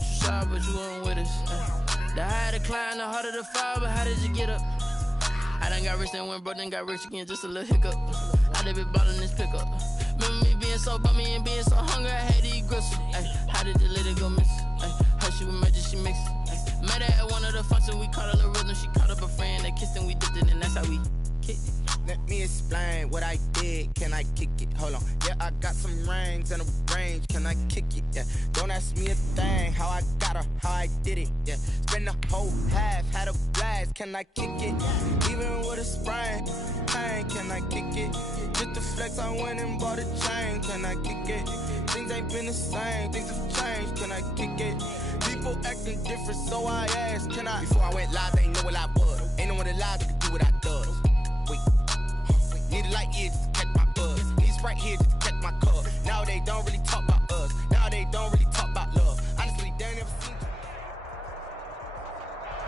with you side, but you weren't with us. The higher the climb, the harder the fall, but how did you get up? I done got rich, then went broke, then got rich again, just a little hiccup. I done been ballin' this pickup. Remember me being so bummy and being so hungry, I had to eat gristle. How did the lady go miss? Her she was magic, she mixed. Met her at one of the functions, we caught a little rhythm. She caught up a friend, they kissed and we dipped it, and that's how we kicked it. Let me explain what I did. Can I kick it? Hold on. Yeah, I got some rings and a range. Can I kick it? Yeah. Don't ask me a thing. How I got her, how I did it. Yeah. Spend the whole half, had a blast. Can I kick it? Even with a sprain, pain. Can I kick it? Just to flex, I went and bought a chain. Can I kick it? Things ain't been the same. Things have changed. Can I kick it? People acting different, so I asked. Can I? Before I went live, they ain't know what I was. Ain't no one alive that could do what I does. Need a light here just to catch my buzz. Need Sprite here just to catch my cup. Now they don't really talk about us. Now they don't really talk about love. Honestly, they ain't never seen.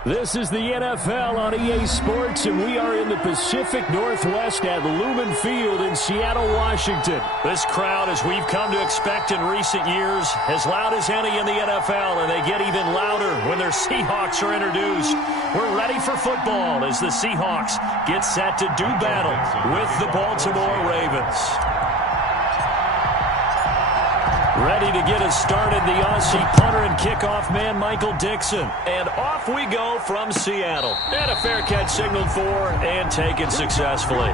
This is the NFL on EA Sports, and we are in the Pacific Northwest at Lumen Field in Seattle, Washington. This crowd, as we've come to expect in recent years, as loud as any in the NFL, and they get even louder when their Seahawks are introduced. We're ready for football as the Seahawks get set to do battle with the Baltimore Ravens. Ready to get us started, the Aussie punter and kickoff man, Michael Dixon. And off we go from Seattle. And a fair catch signaled for and taken successfully.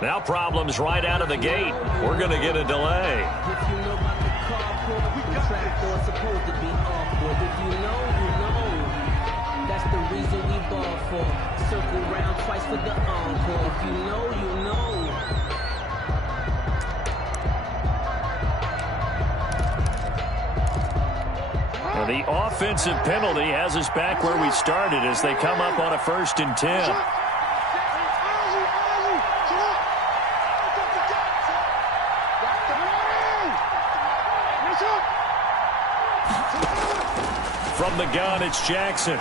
Now problems right out of the gate. We're going to get a delay. If you know about the carpool, the trapdoor's supposed to be awkward. If you know, you know. That's the reason we ball for. Circle round twice for the encore. If you know, you know. Well, the offensive penalty has us back where we started as they come up on a 1st and 10. From the gun, it's Jackson.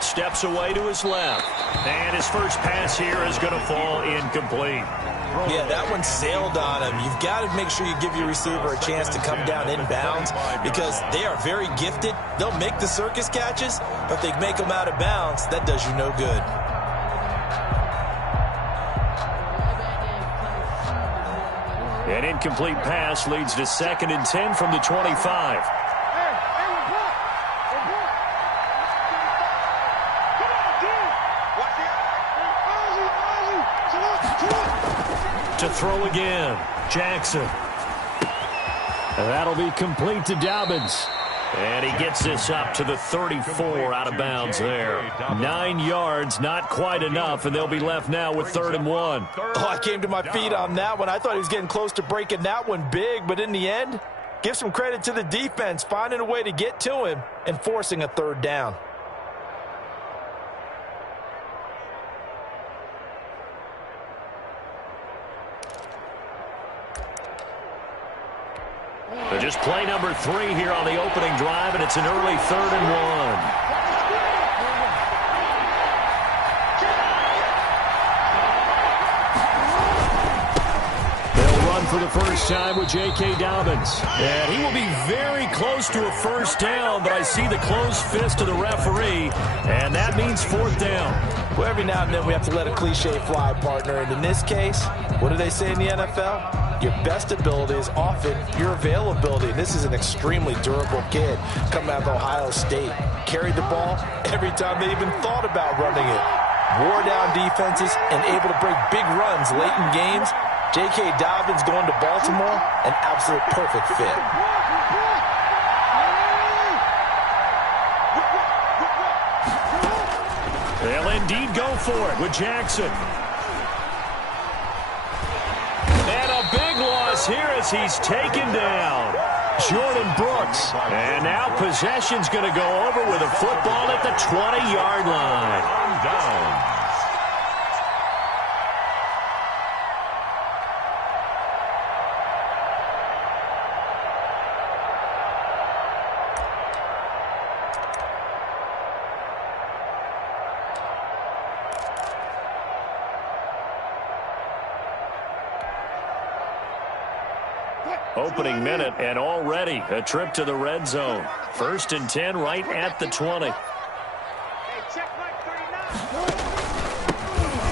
Steps away to his left. And his first pass here is going to fall incomplete. Yeah, that one sailed on him. You've got to make sure you give your receiver a chance to come down inbounds because they are very gifted. They'll make the circus catches, but they make them out of bounds. That does you no good. An incomplete pass leads to 2nd and 10 from the 25. To throw again, Jackson. And that'll be complete to Dobbins. And he gets this up to the 34 out of bounds there. 9 yards, not quite enough, and they'll be left now with 3rd and 1. Oh, I came to my feet on that one. I thought he was getting close to breaking that one big, but in the end, give some credit to the defense, finding a way to get to him and forcing a 3rd down. But just play number 3 here on the opening drive, and it's an early 3rd and 1. For the first time with J.K. Dobbins. And he will be very close to a 1st down, but I see the closed fist of the referee, and that means 4th down. Well, every now and then we have to let a cliche fly, partner. And in this case, what do they say in the NFL? Your best ability is often your availability. And this is an extremely durable kid coming out of Ohio State. Carried the ball every time they even thought about running it. Wore down defenses and able to break big runs late in games. J.K. Dobbins going to Baltimore, an absolute perfect fit. They'll indeed go for it with Jackson. And a big loss here as he's taken down. Jordan Brooks. And now possession's going to go over with a football at the 20-yard line. Down. Opening minute, and already a trip to the red zone. 1st and 10 right at the 20.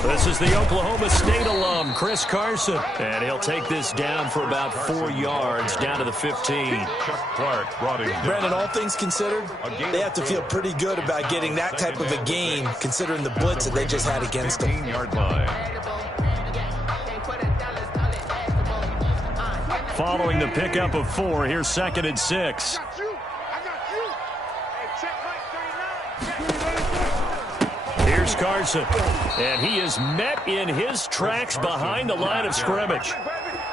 This is the Oklahoma State alum, Chris Carson. And he'll take this down for about 4 yards, down to the 15. Brandon, all things considered, they have to feel pretty good about getting that type of a gain, considering the blitz that they just had against them. 15-yard line. Following the pickup of 4, here's 2nd and 6. Here's Carson, and he is met in his tracks behind the line of scrimmage.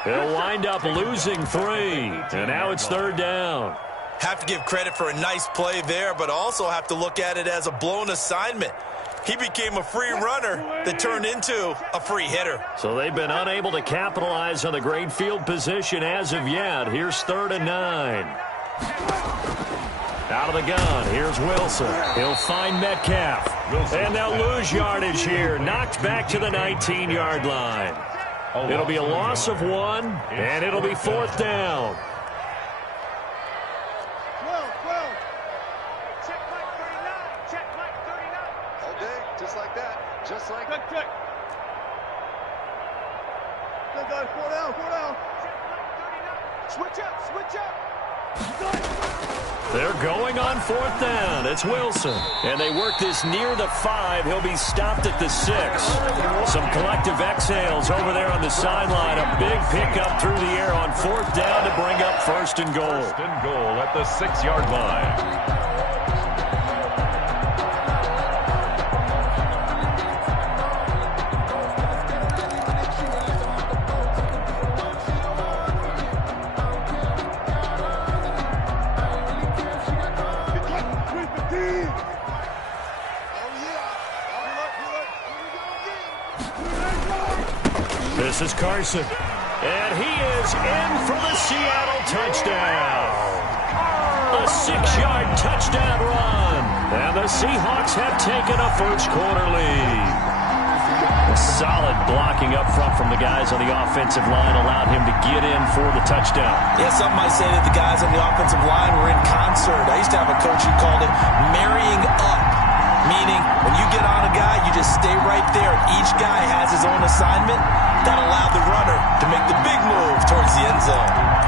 He'll wind up losing 3, and now it's 3rd down. Have to give credit for a nice play there, but also have to look at it as a blown assignment. He became a free runner that turned into a free hitter. So they've been unable to capitalize on the great field position as of yet. Here's 3rd and 9. Out of the gun, here's Wilson. He'll find Metcalf. And they'll lose yardage here. Knocked back to the 19-yard line. It'll be a loss of 1, and it'll be 4th down. They're going on 4th down. It's Wilson. And they work this near the 5. He'll be stopped at the 6. Some collective exhales over there on the sideline. A big pickup through the air on 4th down to bring up 1st and goal. 1st and goal at the 6-yard line. This is Carson, and he is in for the Seattle touchdown. A 6-yard touchdown run, and the Seahawks have taken a first-quarter lead. A solid blocking up front from the guys on the offensive line allowed him to get in for the touchdown. Yeah, some might say that the guys on the offensive line were in concert. I used to have a coach who called it marrying up. Meaning, when you get on a guy, you just stay right there. Each guy has his own assignment. That allowed the runner to make the big move towards the end zone.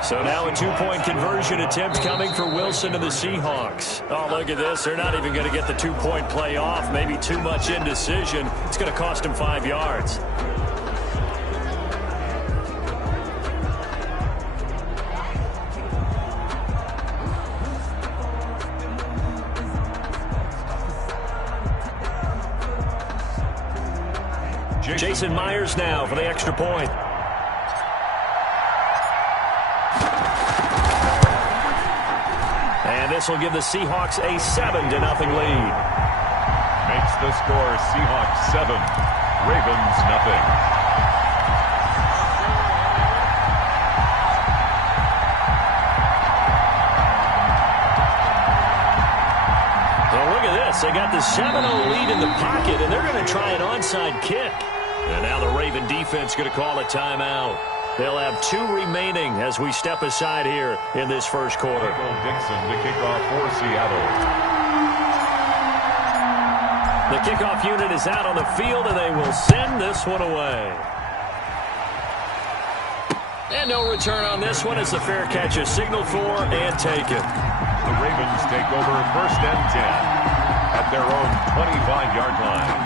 So now a 2-point conversion attempt coming for Wilson and the Seahawks. Oh, look at this. They're not even going to get the 2-point play off. Maybe too much indecision. It's going to cost them 5 yards. Jason Myers now for the extra point. And this will give the Seahawks a 7-0 lead. Makes the score Seahawks 7, Ravens nothing. Well, look at this. They got the 7-0 lead in the pocket, and they're going to try an onside kick. And now the Raven defense going to call a timeout. They'll have 2 remaining as we step aside here in this first quarter. Michael Dixon to kick off for Seattle. The kickoff unit is out on the field, and they will send this one away. And no return on this one as the fair catch is signaled for and taken. The Ravens take over 1st and 10 at their own 25-yard line.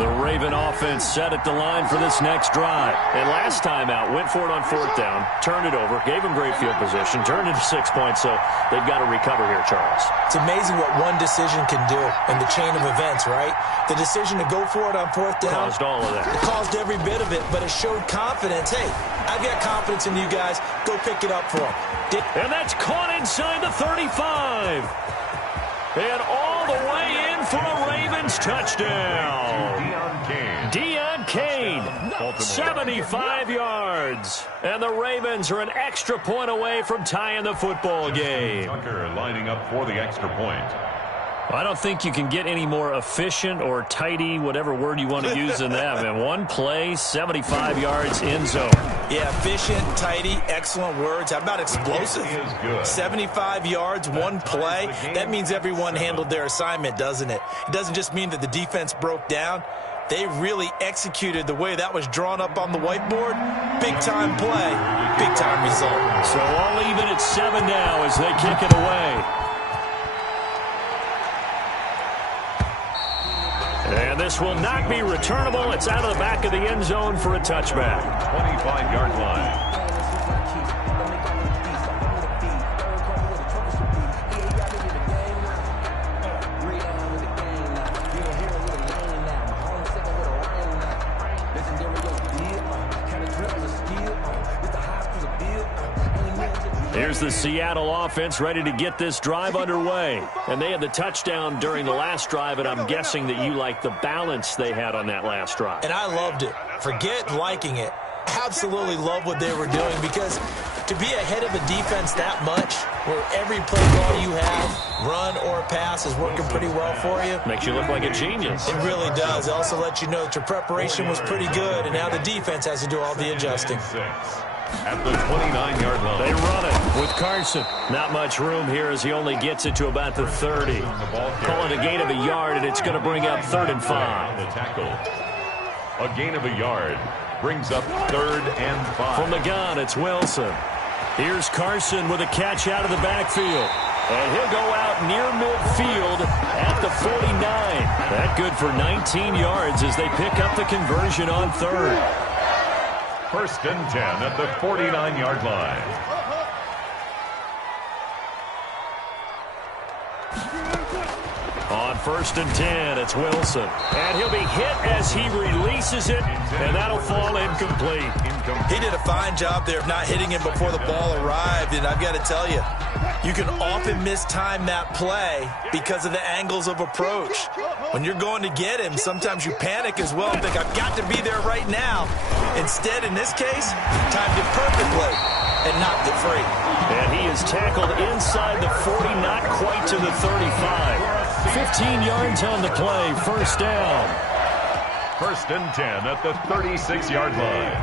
The Raven offense set at the line for this next drive. And last time out, went for it on 4th down, turned it over, gave them great field position, turned it to 6 points, so they've got to recover here, Charles. It's amazing what one decision can do in the chain of events, right? The decision to go for it on 4th down caused all of that. It caused every bit of it, but it showed confidence. Hey, I've got confidence in you guys. Go pick it up for them. And that's caught inside the 35. And all the way in for a Ravens touchdown. Deon Cain, 75 yards. And the Ravens are an extra point away from tying the football game. Tucker lining up for the extra point. I don't think you can get any more efficient or tidy, whatever word you want to use in that. Man, one play, 75 yards, end zone. Yeah, efficient, tidy, excellent words. How about explosive? 75 yards, one play. That means everyone handled their assignment, doesn't it? It doesn't just mean that the defense broke down. They really executed the way that was drawn up on the whiteboard. Big-time play, big-time result. So all even at 7 now as they kick it away. And this will not be returnable. It's out of the back of the end zone for a touchback. 25-yard line. Here's the Seattle offense ready to get this drive underway. And they had the touchdown during the last drive, and I'm guessing that you like the balance they had on that last drive. And I loved it. Forget liking it. Absolutely love what they were doing, because to be ahead of a defense that much, where every play call you have, run or pass, is working pretty well for you. Makes you look like a genius. It really does. It also lets you know that your preparation was pretty good, and now the defense has to do all the adjusting. At the 29-yard line. They run it with Carson. Not much room here as he only gets it to about the 30. Call it a gain of a yard, and it's going to bring up 3rd and 5. The tackle. A gain of a yard brings up 3rd and 5. From the gun, it's Wilson. Here's Carson with a catch out of the backfield. And he'll go out near midfield at the 49. That good for 19 yards as they pick up the conversion on 3rd. 1st and 10 at the 49-yard line. On 1st and 10, it's Wilson. And he'll be hit as he releases it, and that'll fall incomplete. He did a fine job there of not hitting him before the ball arrived, and I've got to tell you, you can often mistime that play because of the angles of approach. When you're going to get him, sometimes you panic as well and think, I've got to be there right now. Instead, in this case, timed it perfectly and knocked it free. And he is tackled inside the 40, not quite to the 35. 15 yards on the play, 1st down. 1st and 10 at the 36-yard line.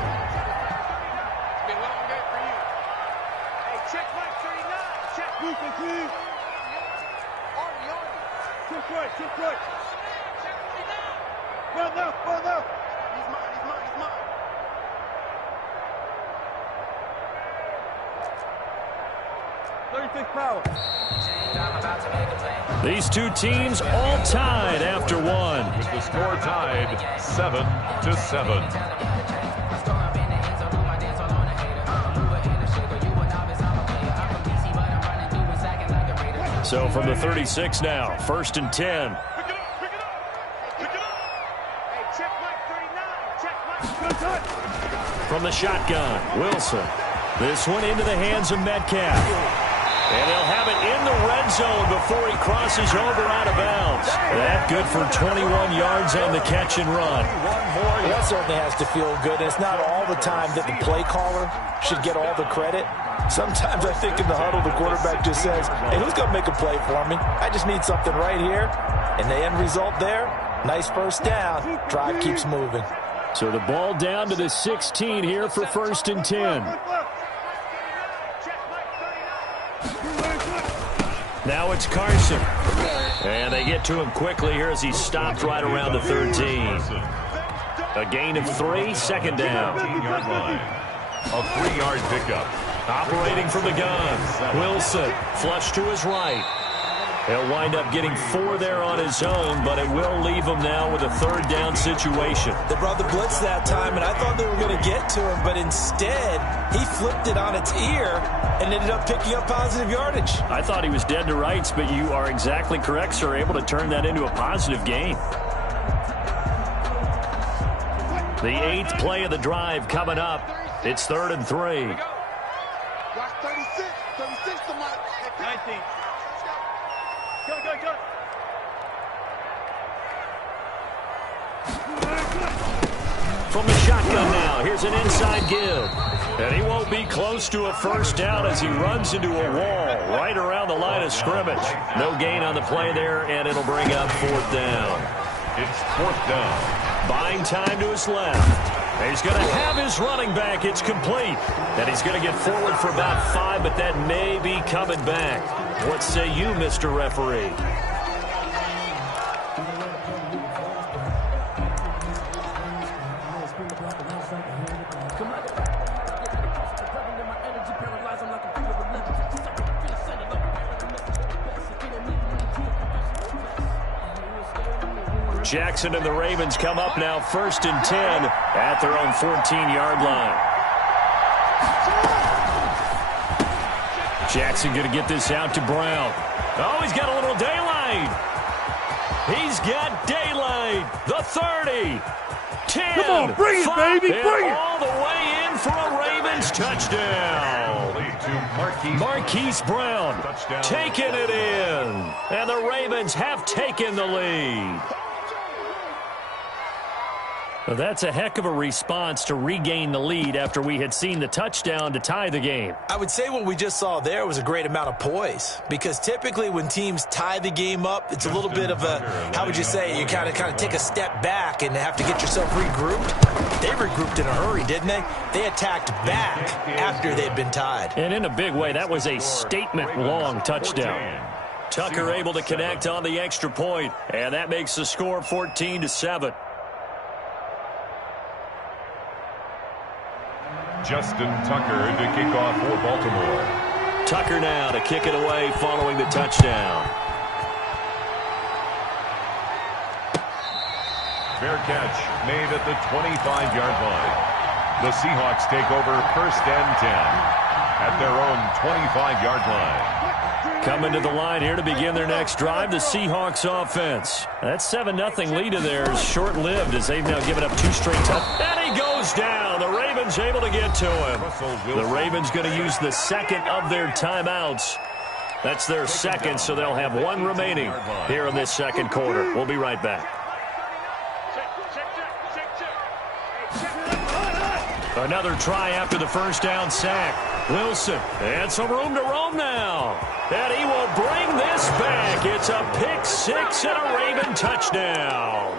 These two teams all tied after one. With the score tied 7-7. So from the 36 now, 1st and 10. From the shotgun, Wilson. This one into the hands of Metcalf. And he'll have it in the red zone before he crosses over out of bounds. That good for 21 yards on the catch and run. Well, that certainly has to feel good. It's not all the time that the play caller should get all the credit. Sometimes I think in the huddle, the quarterback just says, hey, who's going to make a play for me? I just need something right here. And the end result there, nice 1st down. Drive keeps moving. So the ball down to the 16 here for 1st and 10. Now it's Carson. And they get to him quickly here as he stopped right around the 13. A gain of 3, second down. 15-yard line. A 3-yard pickup. Operating from the gun. Wilson flush to his right. He'll wind up getting 4 there on his own, but it will leave him now with a third down situation. They brought the blitz that time, and I thought they were going to get to him, but instead he flipped it on its ear and ended up picking up positive yardage. I thought he was dead to rights, but you are exactly correct, sir. Able to turn that into a positive gain. The 8th play of the drive coming up. It's 3rd and 3. Watch 36 to my 19. Go. From the shotgun now, here's an inside give. And he won't be close to a first down as he runs into a wall right around the line of scrimmage. No gain on the play there, and it'll bring up 4th down. It's 4th down. Buying time to his left. He's going to have his running back. It's complete. And he's going to get forward for about 5, but that may be coming back. What say you, Mr. Referee? Jackson and the Ravens come up now 1st and 10 at their own 14-yard line. Jackson going to get this out to Brown. Oh, he's got a little daylight. He's got daylight. The 30. 10. Come on, bring it, baby, bring it. All the way in for a Ravens touchdown. Marquise Brown taking it in. And the Ravens have taken the lead. Well, that's a heck of a response to regain the lead after we had seen the touchdown to tie the game. I would say what we just saw there was a great amount of poise, because typically when teams tie the game up, it's a little bit of a, how would you say, you kind of take a step back and have to get yourself regrouped. They regrouped in a hurry, didn't they? They attacked back after they'd been tied. And in a big way, that was a statement-long touchdown. Tucker able to connect on the extra point, and that makes the score 14-7. Justin Tucker to kick off for Baltimore. Tucker now to kick it away following the touchdown. Fair catch made at the 25-yard line. The Seahawks take over 1st and 10 at their own 25-yard line. Coming to the line here to begin their next drive, the Seahawks offense. That 7-0 lead of theirs short-lived as they've now given up 2 straight touchdowns. And he goes down. The Ravens able to get to him. The Ravens going to use the 2nd of their timeouts. That's their 2nd, so they'll have 1 remaining here in this 2nd quarter. We'll be right back. Another try after the first down sack. Wilson, and some room to roam now. And he will bring this back. It's a pick 6 and a Raven touchdown.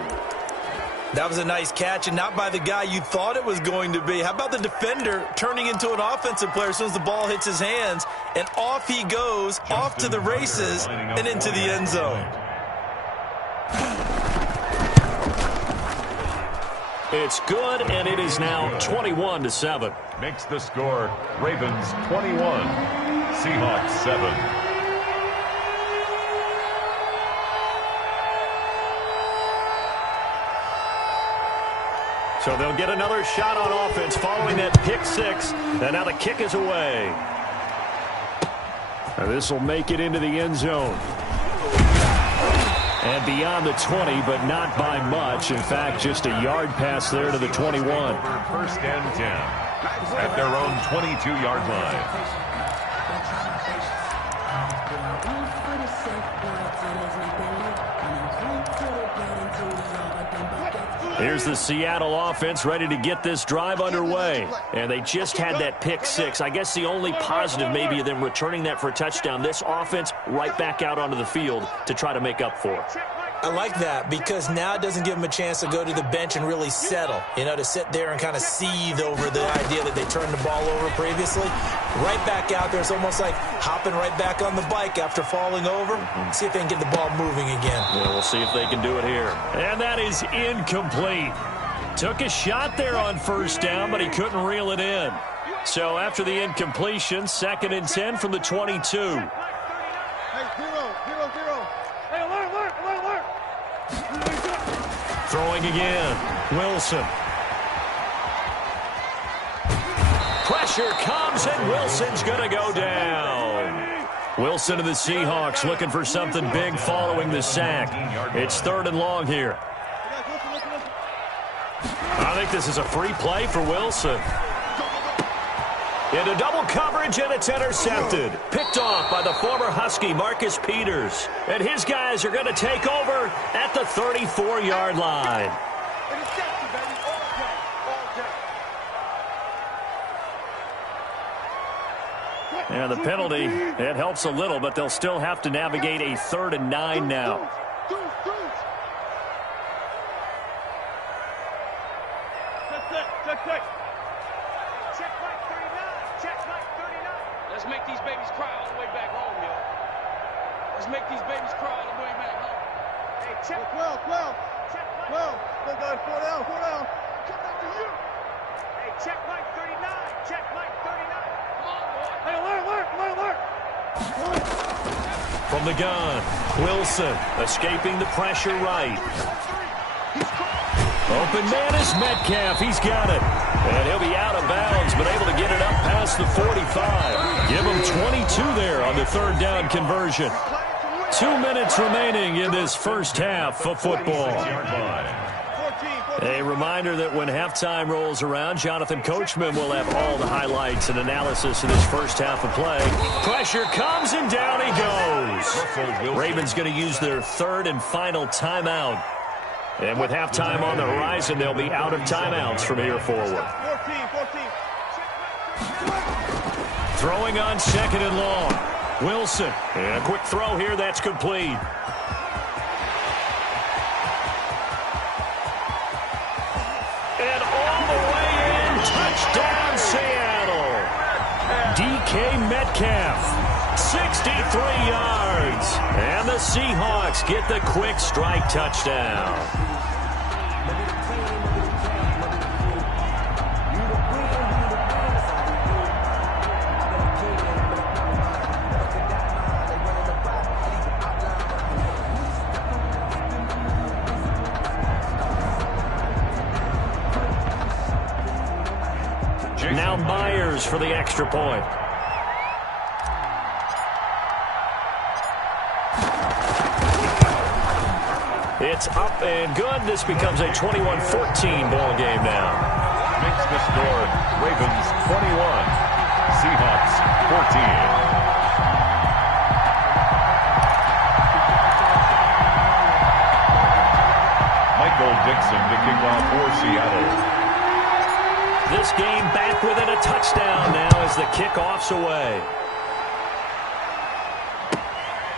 That was a nice catch, and not by the guy you thought it was going to be. How about the defender turning into an offensive player as soon as the ball hits his hands, and off he goes, off to the races, and into the end zone. It's good, and it is now 21-7. Makes the score Ravens 21, Seahawks 7. So they'll get another shot on offense following that pick 6, and now the kick is away. This will make it into the end zone. And beyond the 20, but not by much. In fact, just a yard pass there to the 21. 1st and 10 at their own 22-yard line. Here's the Seattle offense ready to get this drive underway. And they just had that pick 6. I guess the only positive maybe of them returning that for a touchdown. This offense right back out onto the field to try to make up for it. I like that because now it doesn't give them a chance to go to the bench and really settle, to sit there and kind of seethe over the idea that they turned the ball over previously. Right back out there. It's almost like hopping right back on the bike after falling over. See if they can get the ball moving again. Yeah, we'll see if they can do it here. And that is incomplete. Took a shot there on first down, but he couldn't reel it in. So after the incompletion, 2nd and 10 from the 22. Throwing again, Wilson. Pressure comes, and Wilson's going to go down. Wilson of the Seahawks looking for something big following the sack. It's 3rd and long here. I think this is a free play for Wilson. Into double coverage, and it's intercepted. Picked off by the former Husky, Marcus Peters. And his guys are going to take over at the 34-yard line. And the penalty, it helps a little, but they'll still have to navigate a 3rd and 9 now. Let's make these babies cry all the way back home, yo. Let's make these babies cry all the way back home. Hey, check 12. Check 12. Go, 4 down. Come back to you. Hey, check Mike 39. Check Mike 39. Come on, boy. Hey, alert. From the gun, Wilson escaping the pressure right. Open man is Metcalf. He's got it. And he'll be out of bounds, but able to get it up past the 45. Give him 22 there on the 3rd down conversion. 2 minutes remaining in this first half of football. A reminder that when halftime rolls around, Jonathan Coachman will have all the highlights and analysis of this first half of play. Pressure comes, and down he goes. Ravens going to use their 3rd and final timeout. And with halftime on the horizon, they'll be out of timeouts from here forward. Throwing on 2nd and long. Wilson. And a quick throw here. That's complete. And all the way in. Touchdown, Seattle. DK Metcalf. 63 yards. And the Seahawks get the quick strike touchdown. Now Myers for the extra point. It's up and good. This becomes a 21-14 ball game now. Makes the score Ravens 21, Seahawks 14. Michael Dixon to kick off for Seattle. This game back within a touchdown now as the kickoff's away.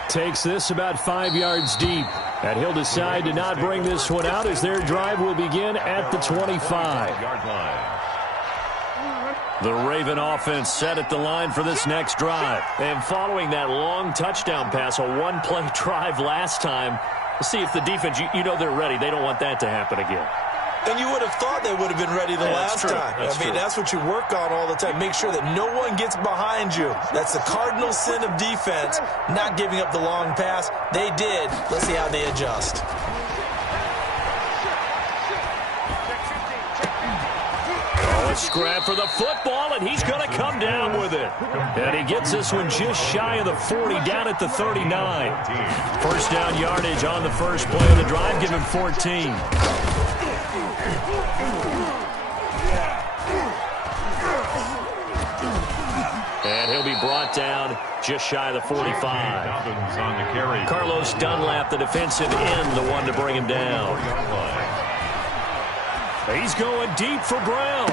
Takes this about 5 yards deep. And he'll decide to not bring this one out as their drive will begin at the 25-yard line. The Raven offense set at the line for this next drive. And following that long touchdown pass, a one-play drive last time, let's see if the defense, you know they're ready. They don't want that to happen again. And you would have thought they would have been ready the last time. That's what you work on all the time. Make sure that no one gets behind you. That's the cardinal sin of defense, not giving up the long pass. They did. Let's see how they adjust. A scrap for the football, and he's going to come down with it. And he gets this one just shy of the 40, down at the 39. First down yardage on the first play of the drive, give him 14. And he'll be brought down just shy of the 45. Carlos Dunlap, the defensive end, the one to bring him down. He's going deep for Brown.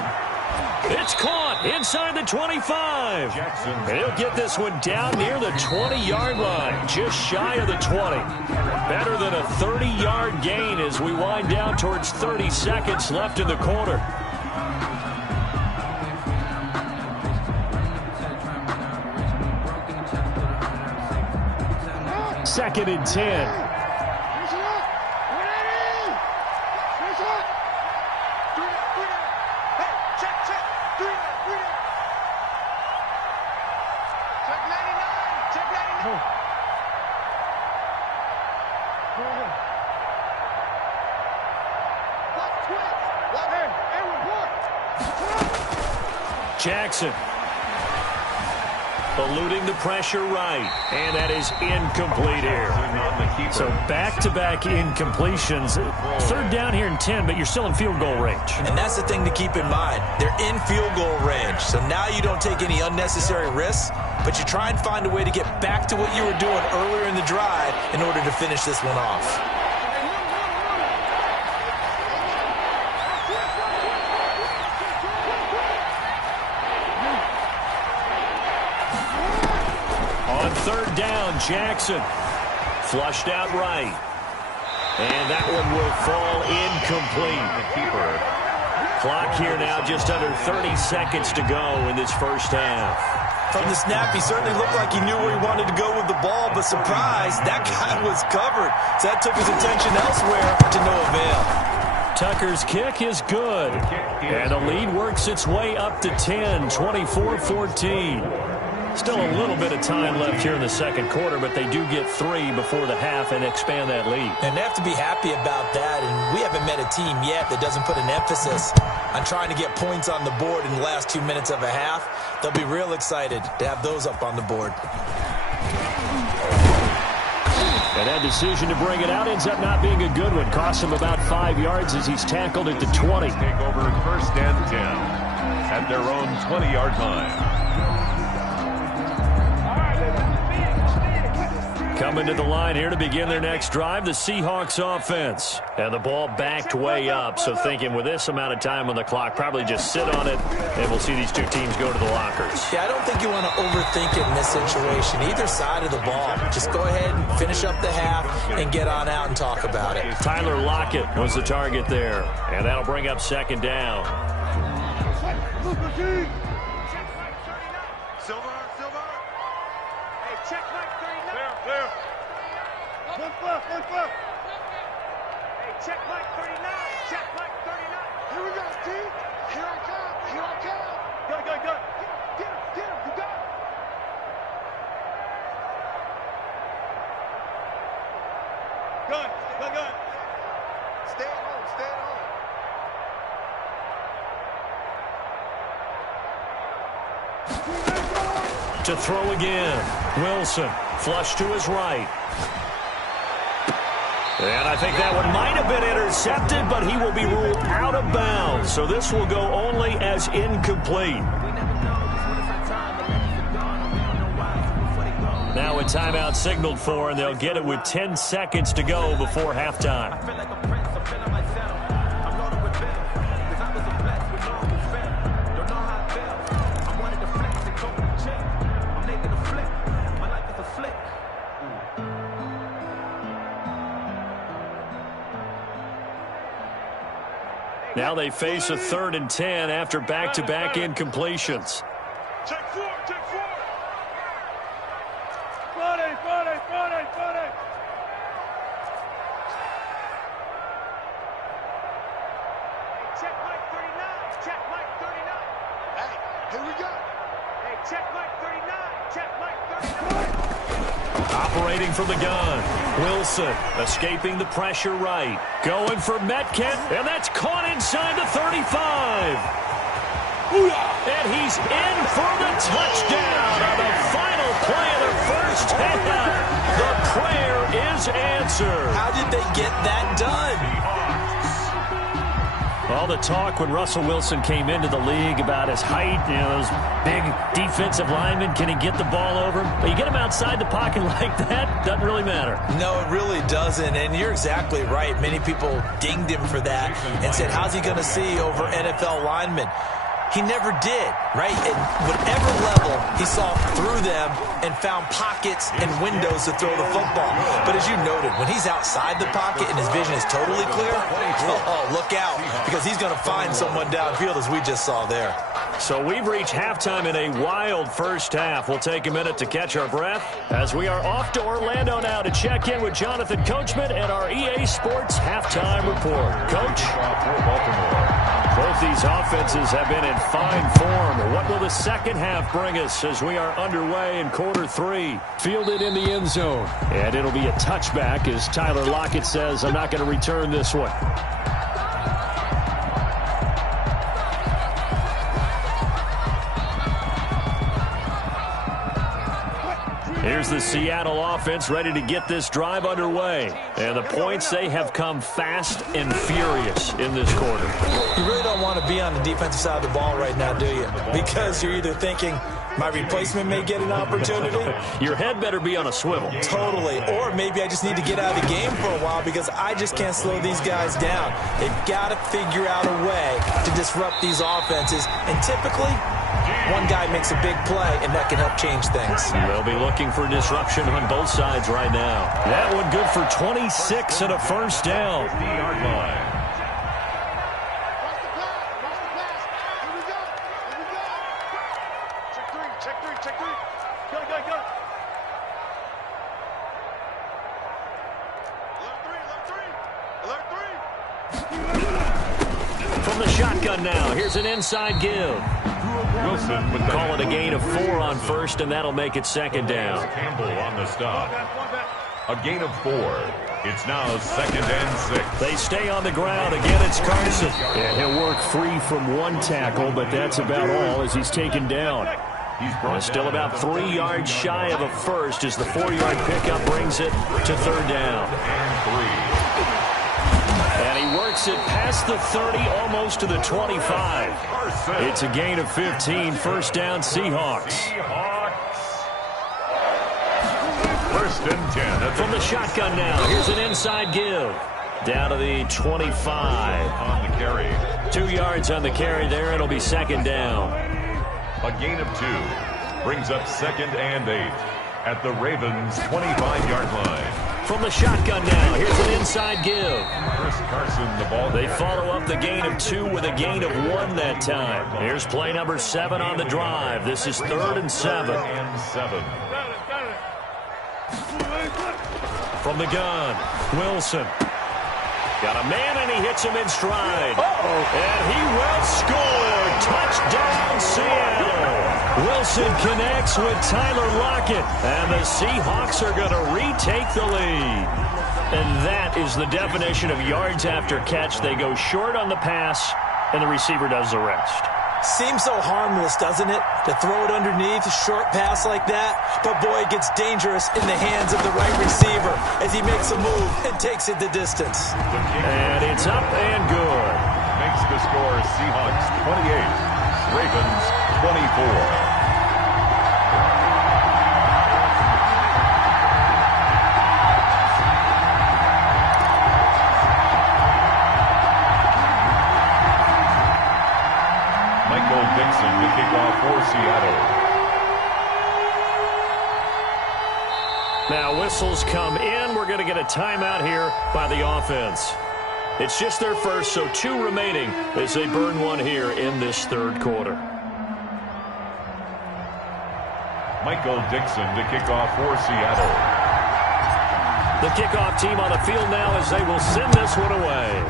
It's caught inside the 25. He'll get this one down near the 20-yard line, just shy of the 20. Better than a 30-yard gain as we wind down towards 30 seconds left in the quarter. Second and 10. Jackson eluding the pressure right, and that is incomplete here. So back-to-back incompletions. Third down here in 10, but you're still in field goal range. And that's the thing to keep in mind. They're in field goal range, so now you don't take any unnecessary risks, but you try and find a way to get back to what you were doing earlier in the drive in order to finish this one off. Third down, Jackson. Flushed out right. And that one will fall incomplete. The keeper. Clock here now, just under 30 seconds to go in this first half. From the snap, he certainly looked like he knew where he wanted to go with the ball, but surprise, that guy was covered. So that took his attention elsewhere to no avail. Tucker's kick is good. And the lead works its way up to 10, 24-14. Still a little bit of time left here in the second quarter, but they do get 3 before the half and expand that lead. And they have to be happy about that, and we haven't met a team yet that doesn't put an emphasis on trying to get points on the board in the last 2 minutes of a half. They'll be real excited to have those up on the board. And that decision to bring it out ends up not being a good one. Costs him about 5 yards as he's tackled at the 20. Take over first and 10 at their own 20-yard line. Coming to the line here to begin their next drive, the Seahawks offense. And the ball backed way up, so thinking with this amount of time on the clock, probably just sit on it, and we'll see these two teams go to the lockers. Yeah, I don't think you want to overthink it in this situation. Either side of the ball. Just go ahead and finish up the half and get on out and talk about it. Tyler Lockett was the target there, and that'll bring up second down. Silver. Hey, check Mike 39. Clear. One foot. Hey, check Mike 39. Check Mike 39. Here we go, T. Here I come. Go. Get him. You got it. Gun. Stay at home. To throw again. Wilson, flush to his right. And I think that one might have been intercepted, but he will be ruled out of bounds. So this will go only as incomplete. Now a timeout signaled for, and they'll get it with 10 seconds to go before halftime. Now they face a 3rd and 10 after back-to-back incompletions. Check four. Friday. Check Mike 39. Hey, here we go. Hey, check Mike 39. Operating from the gun. Wilson escaping the pressure right. Going for Metcalf, and that's caught inside the 35. And he's in for the touchdown on the final play of the first half. The prayer is answered. How did they get that done? All the talk when Russell Wilson came into the league about his height, those big defensive linemen, can he get the ball over him? But you get him outside the pocket like that, doesn't really matter. No, it really doesn't, and you're exactly right. Many people dinged him for that and said, how's he going to see over NFL linemen? he never did, right? At whatever level, he saw through them and found pockets and windows to throw the football. But as you noted, when he's outside the pocket and his vision is totally clear, oh, look out, because he's going to find someone downfield, as we just saw there. So we've reached halftime in a wild first half. We'll take a minute to catch our breath as we are off to Orlando now to check in with Jonathan Coachman and our EA Sports halftime report. Coach? Both these offenses have been in fine form. What will the second half bring us as we are underway in quarter 3? Fielded in the end zone. And it'll be a touchback as Tyler Lockett says, I'm not going to return this one. Here's the Seattle offense ready to get this drive underway. And the points, they have come fast and furious in this quarter. You really don't want to be on the defensive side of the ball right now, do you? Because you're either thinking, my replacement may get an opportunity. Your head better be on a swivel. Totally. Or maybe I just need to get out of the game for a while because I just can't slow these guys down. They've got to figure out a way to disrupt these offenses. And typically, one guy makes a big play, and that can help change things. They'll be looking for disruption on both sides right now. That one good for 26 and a first down. Check three. Go. Alert three. From the shotgun now, here's an inside give. Wilson with Call it a gain of 4 on first, and that'll make it second down. Campbell on the stop. A gain of 4. It's now 2nd and 6. They stay on the ground. Again, it's Carson. And he'll work free from one tackle, but that's about all as he's taken down. And still about 3 yards shy of a first as the 4-yard pickup brings it to 3rd down. And he works it past the 30, almost to the 25. It's a gain of 15, first down Seahawks. 1st and 10. From the shotgun now, here's an inside give. Down to the 25. On the carry. 2 yards on the carry there, it'll be 2nd down. A gain of 2 brings up 2nd and 8 at the Ravens' 25-yard line. From the shotgun now, here's an inside give. Chris Carson, the ball. They follow up the gain of 2 with a gain of 1 that time. Here's play number 7 on the drive. This is 3rd and 7. From the gun, Wilson. Got a man, and he hits him in stride. And he will score. Touchdown, Seattle. Wilson connects with Tyler Lockett. And the Seahawks are going to retake the lead. And that is the definition of yards after catch. They go short on the pass, and the receiver does the rest. Seems so harmless, doesn't it? To throw it underneath, a short pass like that. But, boy, it gets dangerous in the hands of the right receiver as he makes a move and takes it the distance. And it's up and good. Makes the score Seahawks 28, Ravens 24. Dixon to kick off for Seattle. Now whistles come in. We're going to get a timeout here by the offense. It's just their first, so 2 remaining as they burn one here in this 3rd quarter. Michael Dixon to kick off for Seattle. The kickoff team on the field now as they will send this one away.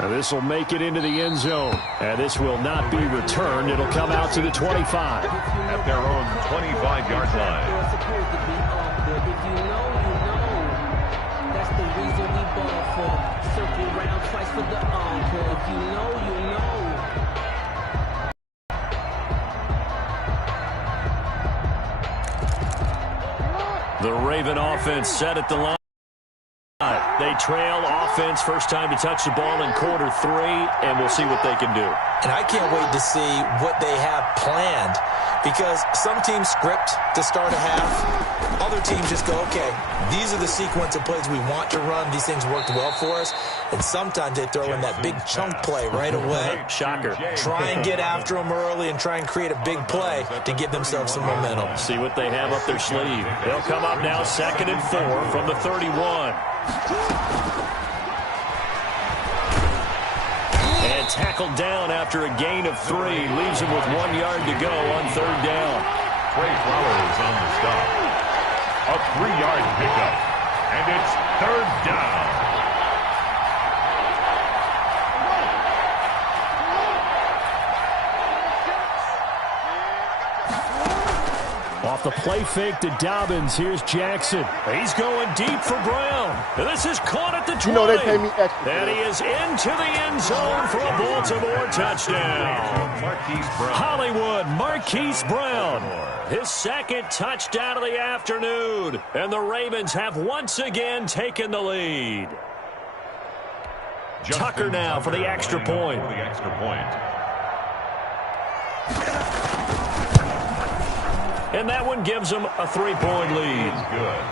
Now this will make it into the end zone. And this will not be returned. It'll come out to the 25. At their own 25-yard line. If you know, you know. That's the reason we ball for. Circle round twice for the encore. If you know, you know. The Raven offense set at the line. They trail offense first time to touch the ball in quarter 3, and we'll see what they can do. And I can't wait to see what they have planned, because some teams script to start a half. Other teams just go, okay, these are the sequence of plays we want to run. These things worked well for us. And sometimes they throw in that big chunk play right away. Shocker. Try and get after them early and try and create a big play to give themselves some momentum. See what they have up their sleeve. They'll come up now 2nd and 4 from the 31. And tackled down after a gain of 3. Leaves him with 1 yard to go on 3rd down. Trey Flowers on the stop. A 3-yard pickup. And it's 3rd down. Off the play fake to Dobbins. Here's Jackson. He's going deep for Brown. And this is caught at the 20. You know they pay me extra. And he is into the end zone for a Baltimore touchdown. Hollywood Marquise Brown. His 2nd touchdown of the afternoon. And the Ravens have once again taken the lead. Tucker now for the extra point. And that one gives them a 3-point lead. Good.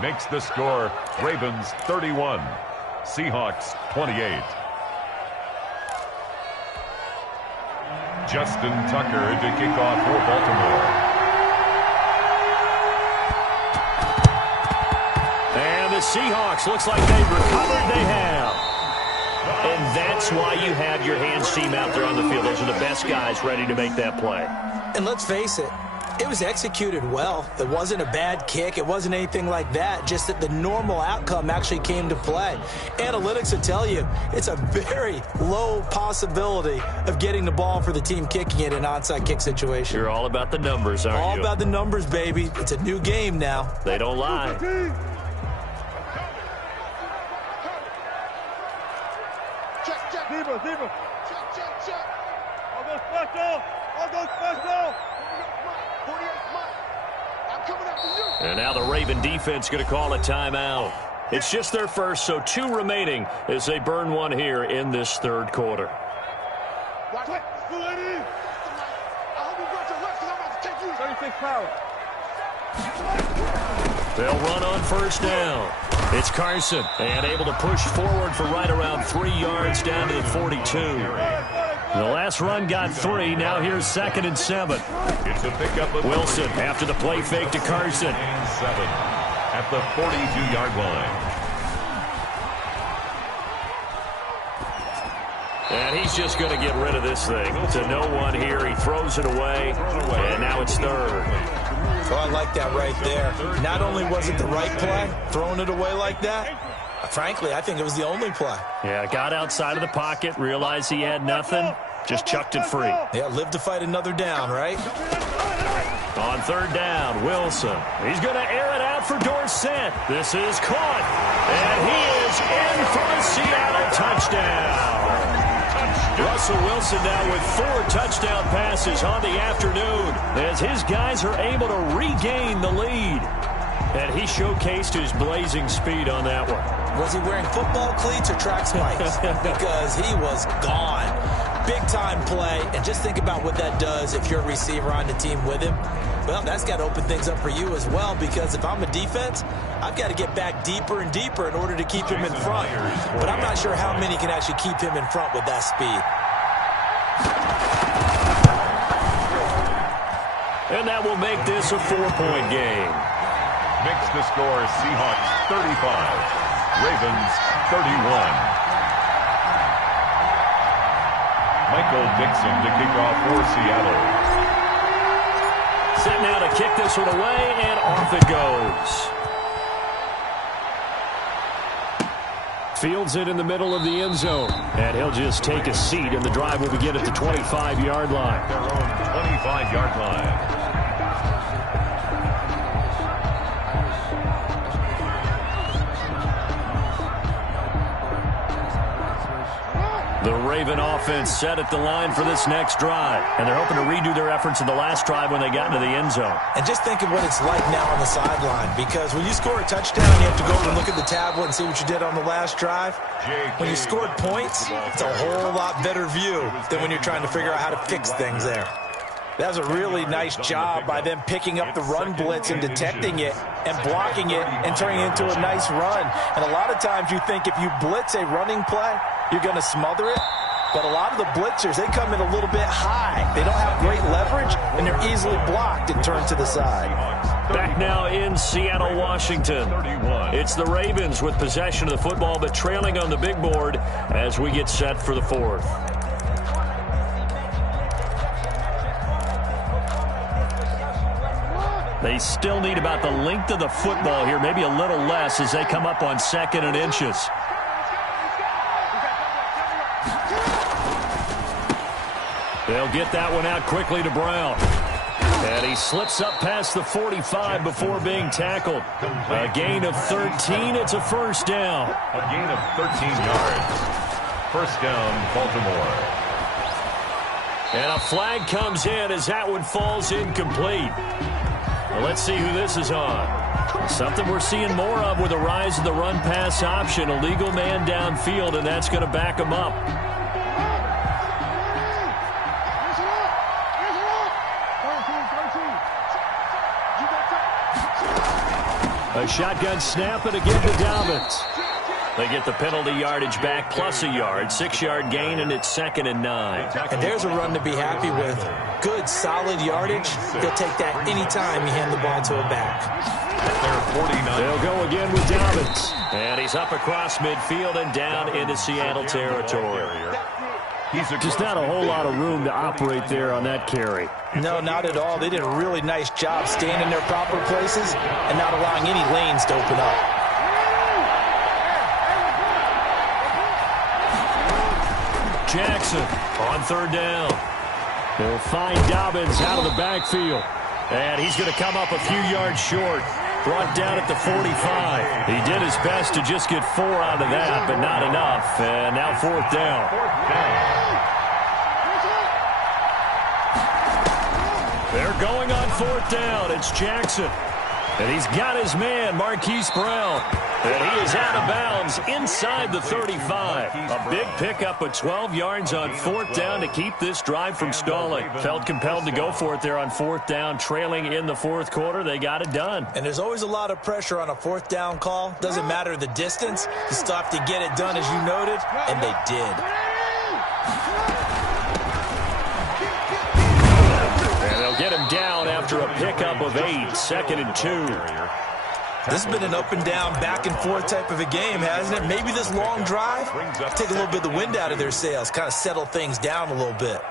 Makes the score Ravens 31, Seahawks 28. Justin Tucker to kick off for Baltimore. And the Seahawks looks like they've recovered. They have. And that's why you have your hands team out there on the field. Those are the best guys ready to make that play. And let's face it, it was executed well. It wasn't a bad kick. It wasn't anything like that. Just that the normal outcome actually came to play. Analytics will tell you it's a very low possibility of getting the ball for the team kicking it in an onside kick situation. You're all about the numbers, aren't you? All about the numbers, baby. It's a new game now. They don't lie. Check. Zebra. Check. All go special. And now the Raven defense going to call a timeout. It's just their first, so 2 remaining as they burn one here in this 3rd quarter. They'll run on 1st down. It's Carson, and able to push forward for right around 3 yards down to the 42. The last run got 3. Now here's 2nd and 7. It's a pickup of Wilson after the play fake to Carson. And 7 at the 42-yard line. And he's just going to get rid of this thing. To no one here. He throws it away, and now it's 3rd. Oh, I like that right there. Not only was it the right play, throwing it away like that, frankly, I think it was the only play. Yeah, got outside of the pocket, realized he had nothing, just chucked it free. Yeah, live to fight another down, right? On 3rd down, Wilson. He's going to air it out for Dorsett. This is caught, and he is in for a Seattle touchdown. Russell Wilson now with 4 touchdown passes on the afternoon as his guys are able to regain the lead. And he showcased his blazing speed on that one. Was he wearing football cleats or track spikes? Because he was gone. Big-time play, and just think about what that does if you're a receiver on the team with him. Well, that's got to open things up for you as well, because if I'm a defense, I've got to get back deeper and deeper in order to keep him in front. But I'm not sure how many can actually keep him in front with that speed. And that will make this a 4-point game. Makes the score Seahawks 35, Ravens 31. Michael Dixon to kick off for Seattle. Set now to kick this one away, and off it goes. Fields it in the middle of the end zone, and he'll just take a seat, and the drive will begin at the 25-yard line. Their own 25-yard line. The Raven offense set at the line for this next drive, and they're hoping to redo their efforts in the last drive when they got into the end zone. And just think of what it's like now on the sideline, because when you score a touchdown, you have to go over and look at the tablet and see what you did on the last drive. When you scored points, it's a whole lot better view than when you're trying to figure out how to fix things there. That was a really nice job by them picking up the run blitz and detecting it and blocking it and turning it into a nice run. And a lot of times you think if you blitz a running play, you're going to smother it. But a lot of the blitzers, they come in a little bit high. They don't have great leverage, and they're easily blocked and turned to the side. Back now in Seattle, Washington. It's the Ravens with possession of the football, but trailing on the big board as we get set for the fourth. They still need about the length of the football here, maybe a little less as they come up on 2nd and inches. They'll get that one out quickly to Brown. And he slips up past the 45 before being tackled. A gain of 13. It's a first down. A gain of 13 yards. First down, Baltimore. And a flag comes in as that one falls incomplete. Well, let's see who this is on. Something we're seeing more of with the rise of the run-pass option. A legal man downfield, and that's going to back him up. A shotgun snap, and again to Dobbins. They get the penalty yardage back plus a yard. 6-yard gain, and it's 2nd and 9. And there's a run to be happy with. Good, solid yardage. He'll take that any time you hand the ball to a back. They'll go again with Dobbins. And he's up across midfield and down into Seattle territory. Just not a whole lot of room to operate there on that carry. No, not at all. They did a really nice job staying in their proper places and not allowing any lanes to open up. Jackson on 3rd down. They'll find Dobbins out of the backfield. And he's going to come up a few yards short. Brought down at the 45. He did his best to just get 4 out of that, but not enough. And now 4th down. They're going on 4th down. It's Jackson. And he's got his man, Marquise Brown. And he is out of bounds inside the 35. A big pickup of 12 yards on 4th down to keep this drive from stalling. Felt compelled to go for it there on 4th down, trailing in the 4th quarter. They got it done. And there's always a lot of pressure on a 4th down call. Doesn't matter the distance. You still have to get it done, as you noted, and they did. And they'll get him down after a pickup of 8, 2nd and 2. This has been an up-and-down, back-and-forth type of a game, hasn't it? Maybe this long drive, take a little bit of the wind out of their sails, kind of settle things down a little bit.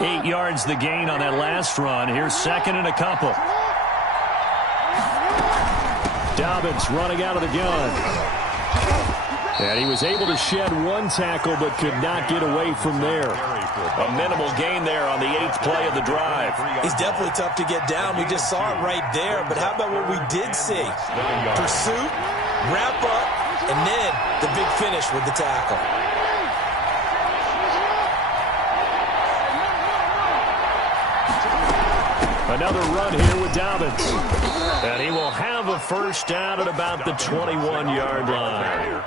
8 yards the gain on that last run. Here's 2nd and a couple. Dobbins running out of the gun. And he was able to shed 1 tackle but could not get away from there. A minimal gain there on the 8th play of the drive. He's definitely tough to get down. We just saw it right there. But how about what we did see? Pursuit, wrap up, and then the big finish with the tackle. Another run here with Dobbins. And he will have a first down at about the 21-yard line.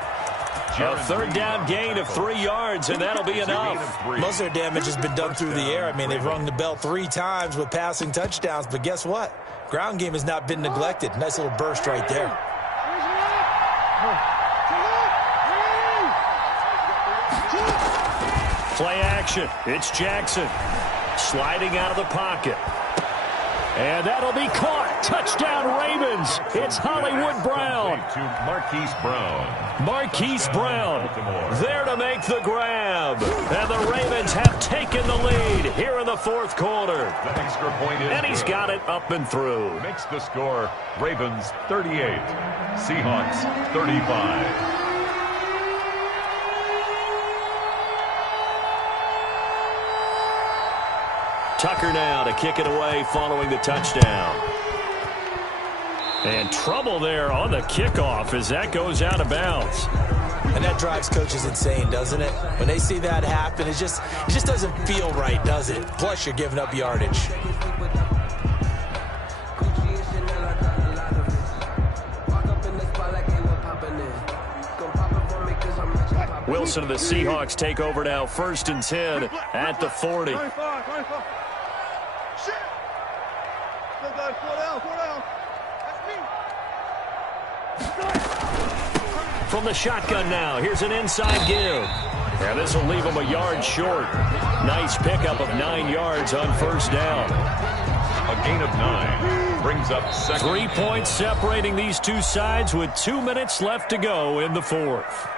A 3rd down gain of 3 yards, and that'll be enough. Most of their damage has been done through the air. I mean, they've rung the bell 3 times with passing touchdowns, but guess what? Ground game has not been neglected. Nice little burst right there. Play action. It's Jackson sliding out of the pocket. And that'll be caught. Touchdown, Ravens. It's Hollywood Brown. To Marquise Brown. Marquise Brown there to make the grab. And the Ravens have taken the lead here in the 4th quarter. The extra point is and he's got it up and through. Makes the score Ravens 38, Seahawks 35. Tucker now to kick it away following the touchdown. And trouble there on the kickoff as that goes out of bounds. And that drives coaches insane, doesn't it? When they see that happen, it just doesn't feel right, does it? Plus, you're giving up yardage. Wilson and the Seahawks take over now, 1st and 10 at the 40. 25. Shit! Still got 4 down. That's me. From the shotgun now, here's an inside give. Yeah, this will leave him a yard short. Nice pickup of 9 yards on 1st down. A gain of 9 brings up 2nd. 3 points separating these two sides with 2 minutes left to go in the 4th.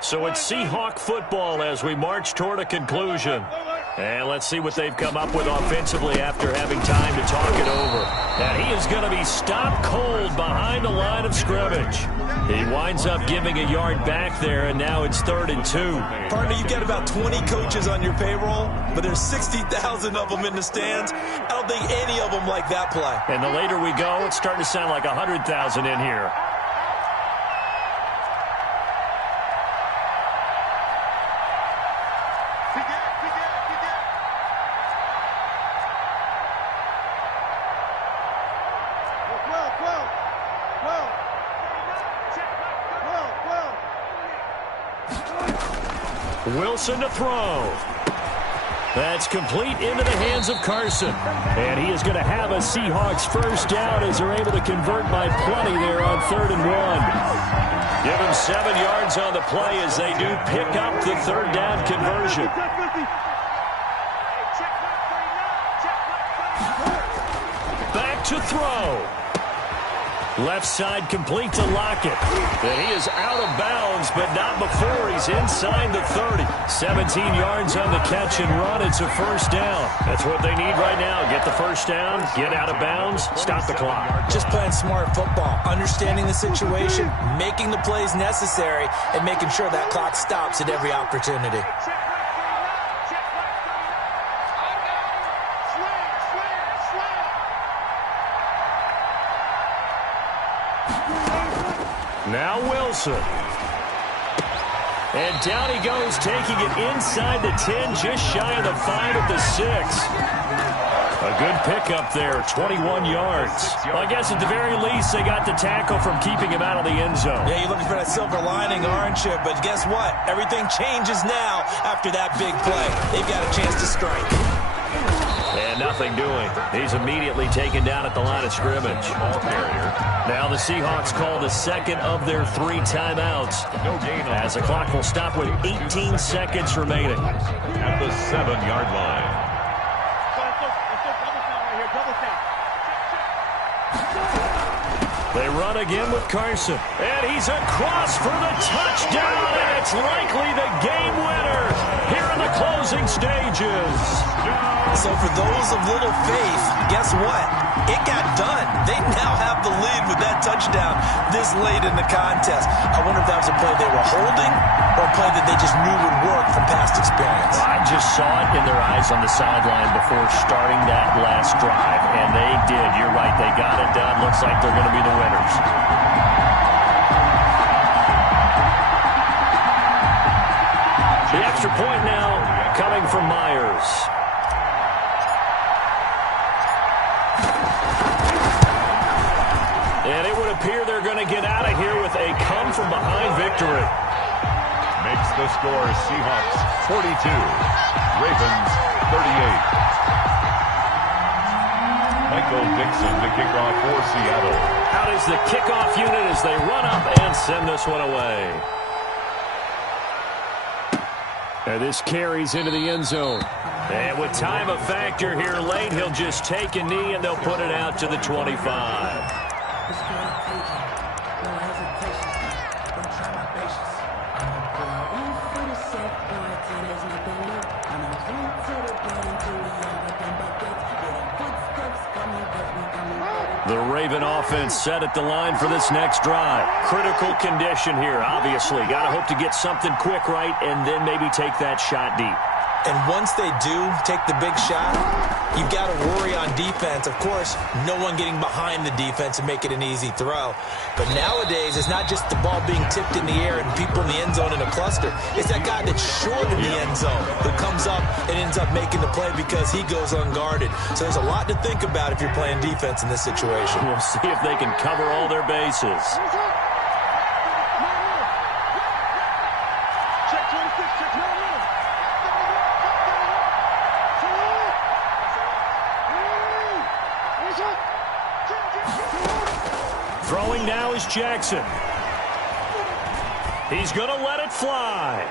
So it's Seahawk football as we march toward a conclusion. And let's see what they've come up with offensively after having time to talk it over. And he is going to be stopped cold behind the line of scrimmage. He winds up giving a yard back there, and now it's 3rd and 2. Partner, you've got about 20 coaches on your payroll, but there's 60,000 of them in the stands. I don't think any of them like that play. And the later we go, it's starting to sound like 100,000 in here. Wilson to throw. That's complete into the hands of Carson. And he is going to have a Seahawks 1st down as they're able to convert by plenty there on 3rd and 1. Give him 7 yards on the play as they do pick up the 3rd down conversion. Back to throw. Left side complete to Lockett. And he is out of bounds, but not before he's inside the 30. 17 yards on the catch and run. It's a 1st down. That's what they need right now. Get the 1st down, get out of bounds, stop the clock. Just playing smart football, understanding the situation, making the plays necessary, and making sure that clock stops at every opportunity. Now Wilson. And down he goes, taking it inside the 10, just shy of the 5 at the 6. A good pickup there, 21 yards. Well, I guess at the very least, they got the tackle from keeping him out of the end zone. Yeah, you're looking for that silver lining, aren't you? But guess what? Everything changes now after that big play. They've got a chance to strike. And nothing doing. He's immediately taken down at the line of scrimmage. Ball carrier. Now the Seahawks call the 2nd of their 3 timeouts. No gain on as the clock will stop with 18 seconds remaining. At the 7-yard line. They run again with Carson. And he's across for the touchdown. And it's likely the game winner here in the closing stages. So for those of little faith, guess what? It got done. They now have the lead with that touchdown this late in the contest. I wonder if that was a play they were holding or a play that they just knew would work from past experience. I just saw it in their eyes on the sideline before starting that last drive, and they did. You're right. They got it done. Looks like they're going to be the winners. The extra point now coming from Myers. And it would appear they're going to get out of here with a come-from-behind victory. Makes the score Seahawks 42, Ravens 38. Michael Dixon to kick off for Seattle. Out is the kickoff unit as they run up and send this one away. And this carries into the end zone. And with time a factor here late, he'll just take a knee and they'll put it out to the 25. No hesitation. Don't try my patience. I'm going for the set boy till there's nothing left. I'm going to the bed until we all nothing but death. With our footsteps coming, cause we coming for The Raven offense set at the line for this next drive. Critical condition here, obviously. Got to hope to get something quick right and then maybe take that shot deep. And once they do take the big shot, you've got to worry on defense. Of course, no one getting behind the defense and make it an easy throw. But nowadays, it's not just the ball being tipped in the air and people in the end zone in a cluster. It's that guy that's short of the end zone who comes up and ends up making the play because he goes unguarded. So there's a lot to think about if you're playing defense in this situation. We'll see if they can cover all their bases. Check 26, check 9. Throwing now is Jackson. He's going to let it fly.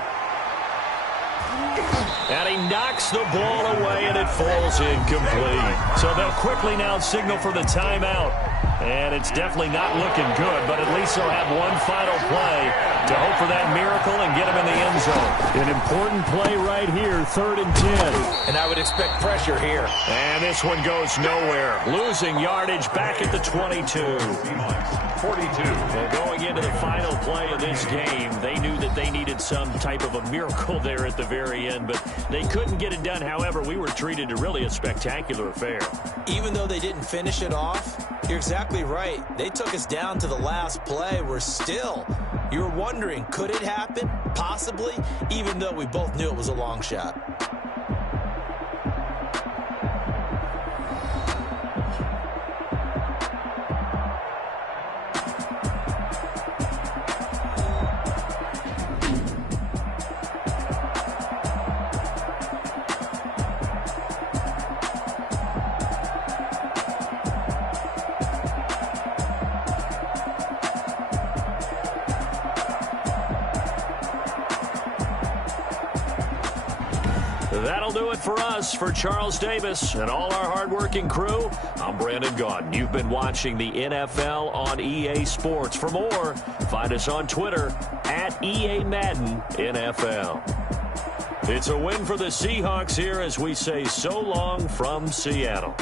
And he knocks the ball away, and it falls incomplete. So they'll quickly now signal for the timeout. And it's definitely not looking good, but at least they'll have one final play to hope for that miracle and get him in the end zone. An important play right here, 3rd and 10. And I would expect pressure here. And this one goes nowhere. Losing yardage back at the 22. 42. Well, going into the final play of this game, they knew that they needed some type of a miracle there at the very end, but they couldn't get it done. However, we were treated to really a spectacular affair. Even though they didn't finish it off, you're exactly right. They took us down to the last play. You were wondering, could it happen? Possibly, even though we both knew it was a long shot. That'll do it for us. For Charles Davis and all our hardworking crew, I'm Brandon Gaudin. You've been watching the NFL on EA Sports. For more, find us on Twitter at EA Madden NFL. It's a win for the Seahawks here as we say so long from Seattle.